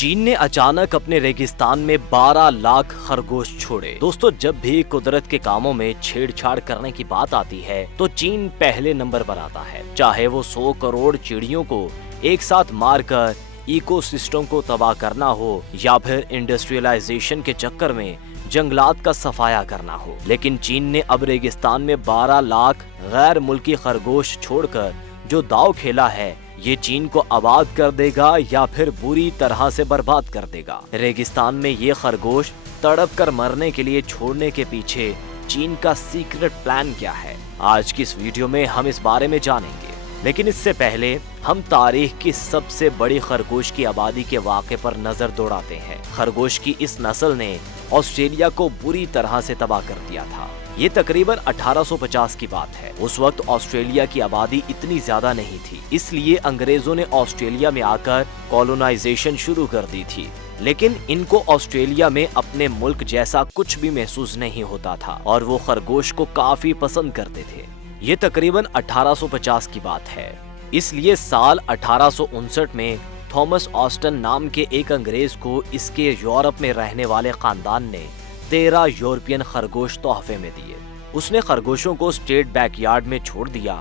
چین نے اچانک اپنے ریگستان میں 12 لاکھ خرگوش چھوڑے۔ دوستو، جب بھی قدرت کے کاموں میں چھیڑ چھاڑ کرنے کی بات آتی ہے تو چین پہلے نمبر پر آتا ہے، چاہے وہ 100 کروڑ چڑیوں کو ایک ساتھ مار کر ایکو سسٹم کو تباہ کرنا ہو یا پھر انڈسٹریلائزیشن کے چکر میں جنگلات کا صفایا کرنا ہو۔ لیکن چین نے اب ریگستان میں 12 لاکھ غیر ملکی خرگوش چھوڑ کر جو داؤ کھیلا ہے، یہ چین کو آباد کر دے گا یا پھر بری طرح سے برباد کر دے گا۔ ریگستان میں یہ خرگوش تڑپ کر مرنے کے لیے چھوڑنے کے پیچھے چین کا سیکرٹ پلان کیا ہے، آج کی اس ویڈیو میں ہم اس بارے میں جانیں گے۔ لیکن اس سے پہلے ہم تاریخ کی سب سے بڑی خرگوش کی آبادی کے واقعے پر نظر دوڑاتے ہیں۔ خرگوش کی اس نسل نے آسٹریلیا کو بری طرح سے تباہ کر دیا تھا۔ یہ تقریباً 1850 کی بات ہے۔ اس وقت آسٹریلیا کی آبادی اتنی زیادہ نہیں تھی، اس لیے انگریزوں نے آسٹریلیا میں آ کر کولونائزیشن شروع کر دی تھی۔ لیکن ان کو آسٹریلیا میں اپنے ملک جیسا کچھ بھی محسوس نہیں ہوتا تھا اور وہ خرگوش کو کافی پسند کرتے تھے۔ یہ تقریباً 1850 کی بات ہے۔ اس لیے سال 1859 میں تھامس آسٹن نام کے ایک انگریز کو اس کے یورپ میں رہنے والے خاندان نے 13 یورپین خرگوش تحفے میں دیے۔ اس نے خرگوشوں کو اسٹیٹ بیک یارڈ میں چھوڑ دیا۔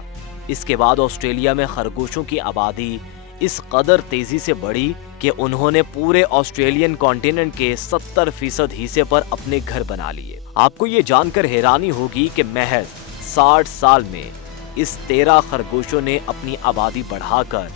اس کے بعد آسٹریلیا میں خرگوشوں کی آبادی اس قدر تیزی سے بڑھی کہ انہوں نے پورے آسٹریلین کانٹیننٹ کے 70% حصے پر اپنے گھر بنا لیے۔ آپ کو یہ جان کر حیرانی ہوگی کہ محض 60 سال میں اس 13 خرگوشوں نے اپنی آبادی بڑھا کر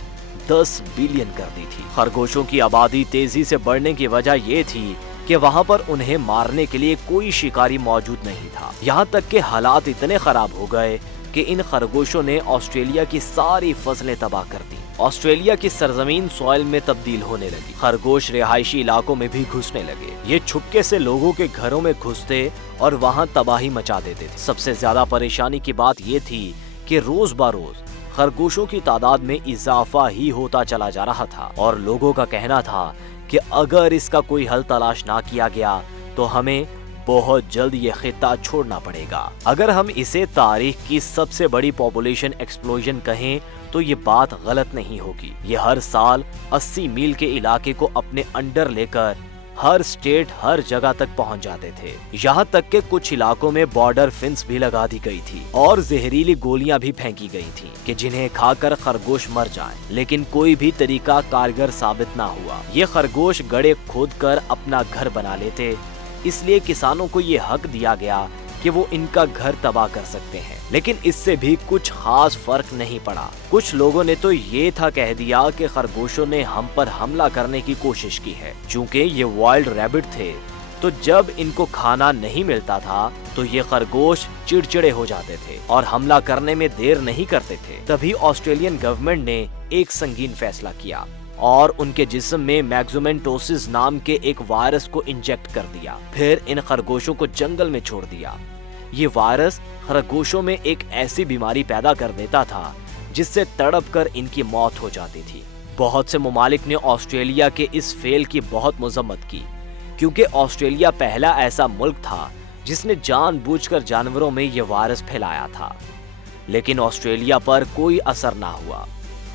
10 بلین کر دی تھی۔ خرگوشوں کی آبادی تیزی سے بڑھنے کی وجہ یہ تھی کہ وہاں پر انہیں مارنے کے لیے کوئی شکاری موجود نہیں تھا۔ یہاں تک کہ حالات اتنے خراب ہو گئے کہ ان خرگوشوں نے آسٹریلیا کی ساری فصلیں تباہ کر دی۔ آسٹریلیا کی سرزمین سوائل میں تبدیل ہونے لگی۔ خرگوش رہائشی علاقوں میں بھی گھسنے لگے۔ یہ چھپکے سے لوگوں کے گھروں میں گھستے اور وہاں تباہی مچا دیتے تھے۔ سب سے زیادہ پریشانی کی بات یہ تھی کہ روز بروز خرگوشوں کی تعداد میں اضافہ ہی ہوتا چلا جا رہا تھا اور لوگوں کا کہنا تھا کہ اگر اس کا کوئی حل تلاش نہ کیا گیا تو ہمیں بہت جلد یہ خطہ چھوڑنا پڑے گا۔ اگر ہم اسے تاریخ کی سب سے بڑی پاپولیشن ایکسپلوژن کہیں تو یہ بات غلط نہیں ہوگی۔ یہ ہر سال 80 میل کے علاقے کو اپنے انڈر لے کر ہر سٹیٹ ہر جگہ تک پہنچ جاتے تھے، یہاں تک کہ کچھ علاقوں میں بارڈر فنس بھی لگا دی گئی تھی اور زہریلی گولیاں بھی پھینکی گئی تھیں کہ جنہیں کھا کر خرگوش مر جائیں، لیکن کوئی بھی طریقہ کارگر ثابت نہ ہوا۔ یہ خرگوش گڑھے کھود کر اپنا گھر بنا لیتے، اس لیے کسانوں کو یہ حق دیا گیا کہ وہ ان کا گھر تباہ کر سکتے ہیں، لیکن اس سے بھی کچھ خاص فرق نہیں پڑا۔ کچھ لوگوں نے تو یہ تھا کہہ دیا کہ خرگوشوں نے ہم پر حملہ کرنے کی کوشش کی ہے۔ چونکہ یہ وائلڈ ریبٹ تھے تو جب ان کو کھانا نہیں ملتا تھا تو یہ خرگوش چڑچڑے ہو جاتے تھے اور حملہ کرنے میں دیر نہیں کرتے تھے۔ تبھی آسٹریلین گورنمنٹ نے ایک سنگین فیصلہ کیا اور ان کے جسم میں میگزومینٹوسس نام کے ایک وائرس کو انجیکٹ کر دیا، پھر ان خرگوشوں کو جنگل میں چھوڑ دیا۔ یہ وائرس خرگوشوں میں ایک ایسی بیماری پیدا کر دیتا تھا جس سے تڑپ کر ان کی موت ہو جاتی تھی۔ بہت سے ممالک نے آسٹریلیا کے اس فیل کی بہت مذمت کی، کیونکہ آسٹریلیا پہلا ایسا ملک تھا جس نے جان بوجھ کر جانوروں میں یہ وائرس پھیلایا تھا۔ لیکن آسٹریلیا پر کوئی اثر نہ ہوا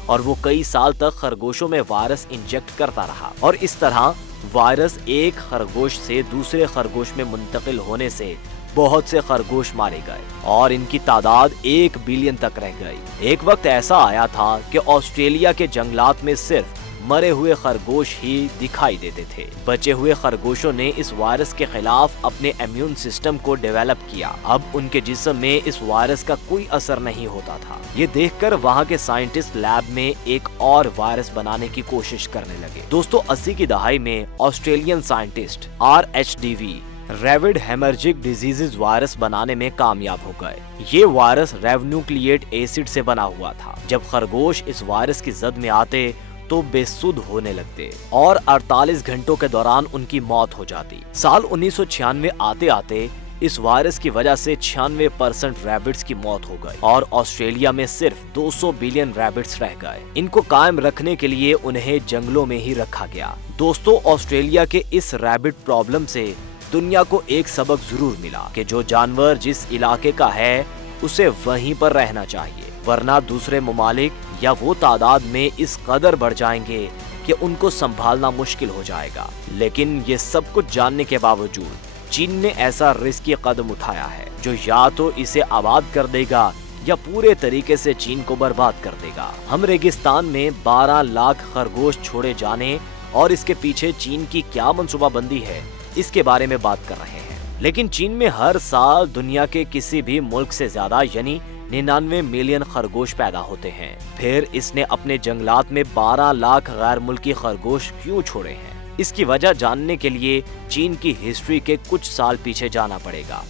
اور وہ کئی سال تک خرگوشوں میں وائرس انجیکٹ کرتا رہا، اور اس طرح وائرس ایک خرگوش سے دوسرے خرگوش میں منتقل ہونے سے بہت سے خرگوش مارے گئے اور ان کی تعداد 1 بلین تک رہ گئی۔ ایک وقت ایسا آیا تھا کہ آسٹریلیا کے جنگلات میں صرف مرے ہوئے خرگوش ہی دکھائی دیتے تھے۔ بچے ہوئے خرگوشوں نے اس وائرس کے خلاف اپنے امیون سسٹم کو ڈیولپ کیا۔ اب ان کے جسم میں اس وائرس کا کوئی اثر نہیں ہوتا تھا۔ یہ دیکھ کر وہاں کے سائنٹسٹ لیب میں ایک اور وائرس بنانے کی کوشش کرنے لگے۔ دوستو، 80 کی دہائی میں آسٹریلین سائنٹسٹ RHDV ریوڈ ہیمرجک ڈیزیز وائرس بنانے میں کامیاب ہو گئے۔ یہ وائرس ریبونوکلیک ایسڈ سے بنا ہوا تھا۔ جب خرگوش اس وائرس کی زد میں آتے تو بے سدھ ہونے لگتے اور 48 گھنٹوں کے دوران ان کی موت ہو جاتی۔ سال 1996 آتے آتے اس وائرس کی وجہ سے 96% ریبٹس کی موت ہو گئی اور آسٹریلیا میں صرف 200 بلین ریبٹس رہ گئے۔ ان کو قائم رکھنے کے لیے انہیں جنگلوں میں ہی رکھا گیا۔ دوستو، آسٹریلیا کے اس ریبٹ پرابلم سے دنیا کو ایک سبق ضرور ملا کہ جو جانور جس علاقے کا ہے اسے وہیں پر رہنا چاہیے، ورنہ دوسرے ممالک یا وہ تعداد میں اس قدر بڑھ جائیں گے کہ ان کو संभालना मुश्किल हो जाएगा। लेकिन ये सब कुछ जानने के बावजूद चीन ने ऐसा रिस्की कदम उठाया है जो या तो इसे आबाद कर देगा या पूरे तरीके से चीन को बर्बाद कर देगा। हम रेगिस्तान में 12 लाख खरगोश छोड़े जाने और इसके पीछे चीन की क्या मंसूबाबंदी है, इसके बारे में बात कर रहे हैं। लेकिन चीन में हर साल दुनिया के किसी भी मुल्क से ज्यादा यानी 99 मिलियन खरगोश पैदा होते हैं। फिर इसने अपने जंगलात में 12 लाख गैर मुल्की खरगोश क्यों छोड़े हैं? इसकी वजह जानने के लिए चीन की हिस्ट्री के कुछ साल पीछे जाना पड़ेगा।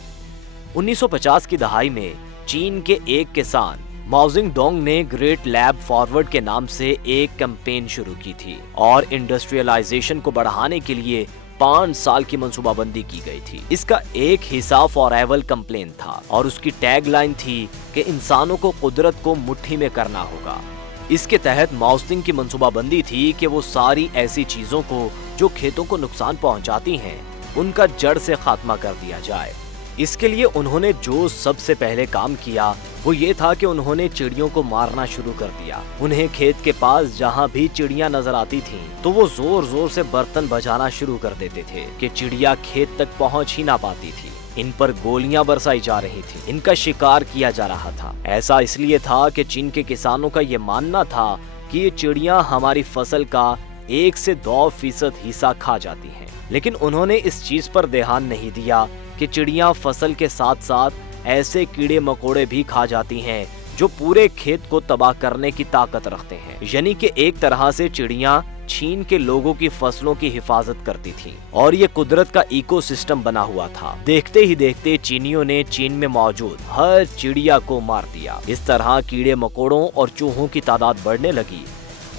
1950 की दहाई में चीन के एक किसान माओजिंग डोंग ने ग्रेट लैब फॉरवर्ड के नाम से एक कैंपेन शुरू की थी और इंडस्ट्रियलाइजेशन को बढ़ाने के लिए 5 साल की मंसूबाबंदी की गई थी। इसका एक हिस्सा फॉरएवर कंप्लेन था और उसकी टैगलाइन थी कि इंसानों को कुदरत को मुट्ठी में करना होगा। इसके तहत माओजिंग की मंसूबाबंदी थी कि वो सारी ऐसी चीजों को जो खेतों को नुकसान पहुंचाती हैं, उनका जड़ से खात्मा कर दिया जाए। इसके लिए उन्होंने जो सबसे पहले काम किया वो ये था कि उन्होंने चिड़ियों को मारना शुरू कर दिया। उन्हें खेत के पास जहाँ भी चिड़ियाँ नजर आती थीं, तो वो जोर जोर से बर्तन बजाना शुरू कर देते थे कि चिड़िया खेत तक पहुँच ही ना पाती थी। इन पर गोलियां बरसाई जा रही थी, इनका शिकार किया जा रहा था। ऐसा इसलिए था कि चीन के किसानों का ये मानना था कि ये चिड़ियां हमारी फसल का 1 से 2% हिस्सा खा जाती हैं। लेकिन उन्होंने इस चीज पर ध्यान नहीं दिया कि चिड़ियां फसल के साथ साथ ऐसे कीड़े मकोड़े भी खा जाती हैं जो पूरे खेत को तबाह करने की ताकत रखते हैं। यानी कि एक तरह से चिड़ियां चीन के लोगों की फसलों की हिफाजत करती थीं और ये कुदरत का इकोसिस्टम बना हुआ था। देखते ही देखते चीनियों ने चीन में मौजूद हर चिड़िया को मार दिया। इस तरह कीड़े मकोड़ों और चूहों की तादाद बढ़ने लगी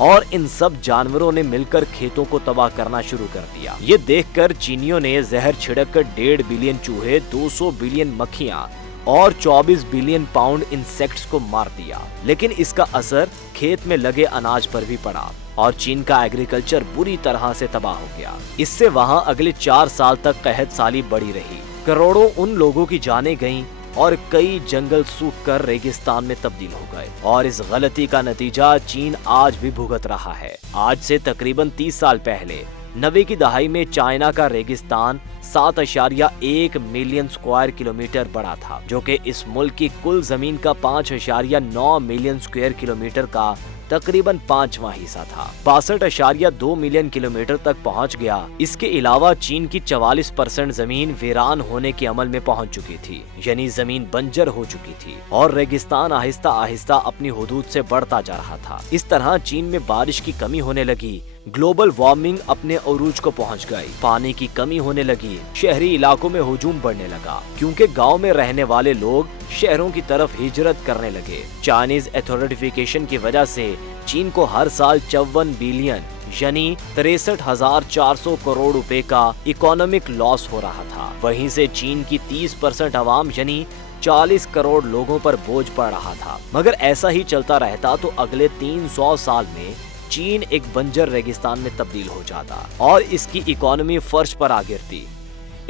और इन सब जानवरों ने मिलकर खेतों को तबाह करना शुरू कर दिया। ये देखकर चीनियों ने जहर छिड़ककर 1.5 बिलियन चूहे, 200 बिलियन मक्खियां और 24 बिलियन पाउंड इंसेक्ट्स को मार दिया। लेकिन इसका असर खेत में लगे अनाज पर भी पड़ा और चीन का एग्रीकल्चर बुरी तरह से तबाह हो गया। इससे वहां अगले 4 साल तक कहत साली बढ़ी रही। करोड़ों उन लोगों की जानें गईं और कई जंगल सूख कर रेगिस्तान में तब्दील हो गए और इस गलती का नतीजा चीन आज भी भुगत रहा है। आज से तकरीबन 30 साल पहले 90 की दहाई में चाइना का रेगिस्तान 7.1 मिलियन स्क्वायर किलोमीटर बड़ा था, जो कि इस मुल्क की कुल जमीन का 5.9 मिलियन स्क्वायर किलोमीटर का तकरीबन 5वां हिस्सा था। 62.2 मिलियन किलोमीटर तक पहुंच गया। इसके अलावा चीन की 44% जमीन वीरान होने के अमल में पहुंच चुकी थी, यानी जमीन बंजर हो चुकी थी और रेगिस्तान आहिस्ता आहिस्ता अपनी हुदूद से बढ़ता जा रहा था। इस तरह चीन में बारिश की कमी होने लगी, ग्लोबल वार्मिंग अपने अरूज को पहुंच गई, पानी की कमी होने लगी, शहरी इलाकों में हुजूम बढ़ने लगा क्योंकि गांव में रहने वाले लोग शहरों की तरफ हिजरत करने लगे। चाइनीज एथॉरिटिफिकेशन की वजह से चीन को हर साल 54 बिलियन यानी 63,400 करोड़ रुपए का इकोनॉमिक लॉस हो रहा था। वहीं से चीन की 30% आवाम यानी 40 करोड़ लोगों पर बोझ पड़ रहा था। मगर ऐसा ही चलता रहता तो अगले 300 साल में चीन एक बंजर रेगिस्तान में तब्दील हो जाता और इसकी इकोनॉमी फर्श पर आ गिरती।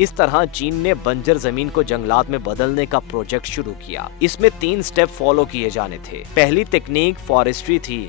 इस तरह चीन ने बंजर जमीन को जंगलात में बदलने का प्रोजेक्ट शुरू किया। इसमें 3 स्टेप फॉलो किए जाने थे। पहली टेक्निक फॉरेस्ट्री थी।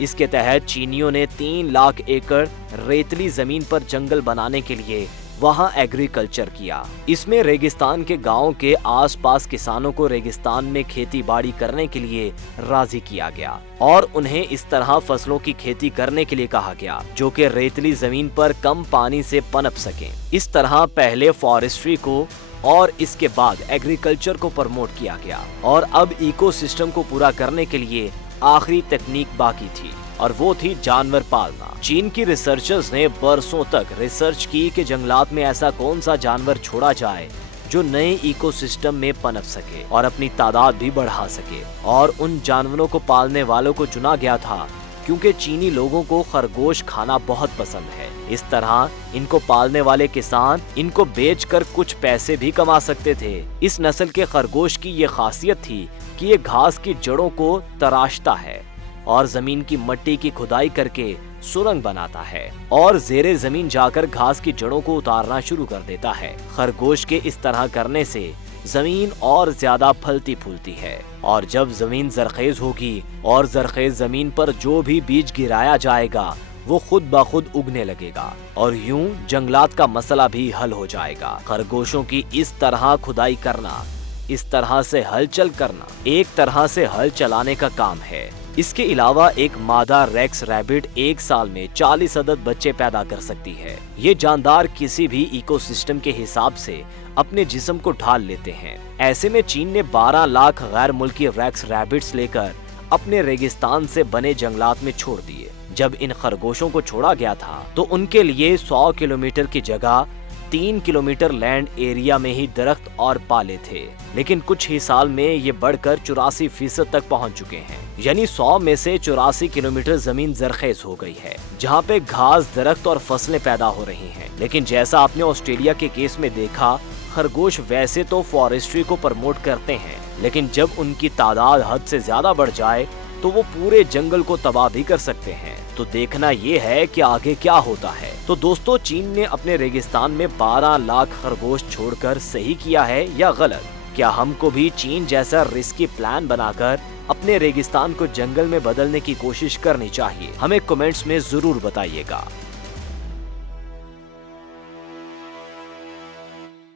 इसके तहत चीनियों ने 3 लाख एकड़ रेतली जमीन पर जंगल बनाने के लिए वहां एग्रीकल्चर किया। इसमें रेगिस्तान के गांव के आसपास किसानों को रेगिस्तान में खेती बाड़ी करने के लिए राजी किया गया और उन्हें इस तरह फसलों की खेती करने के लिए कहा गया जो कि रेतली जमीन पर कम पानी से पनप सकें। इस तरह पहले फॉरेस्ट्री को और इसके बाद एग्रीकल्चर को प्रमोट किया गया और अब इकोसिस्टम को पूरा करने के लिए आखिरी तकनीक बाकी थी और वो थी जानवर पालना। चीन की रिसर्चर्स ने बरसों तक रिसर्च की कि जंगलात में ऐसा कौन सा जानवर छोड़ा जाए जो नए इकोसिस्टम में पनप सके और अपनी तादाद भी बढ़ा सके, और उन जानवरों को पालने वालों को चुना गया था क्योंकि चीनी लोगों को खरगोश खाना बहुत पसंद है। इस तरह इनको पालने वाले किसान इनको बेचकर कुछ पैसे भी कमा सकते थे। इस नस्ल के खरगोश की ये खासियत थी कि ये घास की जड़ों को तराशता है और जमीन की मिट्टी की खुदाई करके सुरंग बनाता है और जेरे जमीन जाकर घास की जड़ों को उतारना शुरू कर देता है। खरगोश के इस तरह करने से जमीन और ज्यादा फलती फूलती है और जब जमीन जरखेज होगी और जरखेज जमीन पर जो भी बीज गिराया जाएगा वो खुद ब खुद उगने लगेगा और यूं जंगलात का मसला भी हल हो जाएगा। खरगोशों की इस तरह खुदाई करना, इस तरह से हलचल करना एक तरह से हल चलाने का काम है। इसके अलावा एक मादा रेक्स रैबिट एक साल में 40 अदद बच्चे पैदा कर सकती है। ये जानदार किसी भी इकोसिस्टम के हिसाब से अपने जिस्म को ढाल लेते हैं। ऐसे में चीन ने 12 लाख गैर मुल्की रेक्स रैबिट्स लेकर अपने रेगिस्तान से बने जंगलात में छोड़ दिए। जब इन खरगोशों को छोड़ा गया था तो उनके लिए 100 किलोमीटर की जगह 3 किलोमीटर लैंड एरिया में ही दरख्त और पाले थे, लेकिन कुछ ही साल में ये बढ़कर 84% तक पहुंच चुके हैं। यानी 100 में से 84 किलोमीटर जमीन जरखेज हो गई है, जहां पे घास, दरख्त और फसलें पैदा हो रही हैं। लेकिन जैसा आपने ऑस्ट्रेलिया के केस में देखा, खरगोश वैसे तो फॉरेस्ट्री को प्रमोट करते हैं, लेकिन जब उनकी तादाद हद से ज्यादा बढ़ जाए तो वो पूरे जंगल को तबाह भी कर सकते हैं। तो देखना ये है कि आगे क्या होता है। तो दोस्तों, चीन ने अपने रेगिस्तान में 12 लाख खरगोश छोड़कर सही किया है या गलत? क्या हमको भी चीन जैसा रिस्की प्लान बनाकर अपने रेगिस्तान को जंगल में बदलने की कोशिश करनी चाहिए? हमें कमेंट्स में जरूर बताइएगा।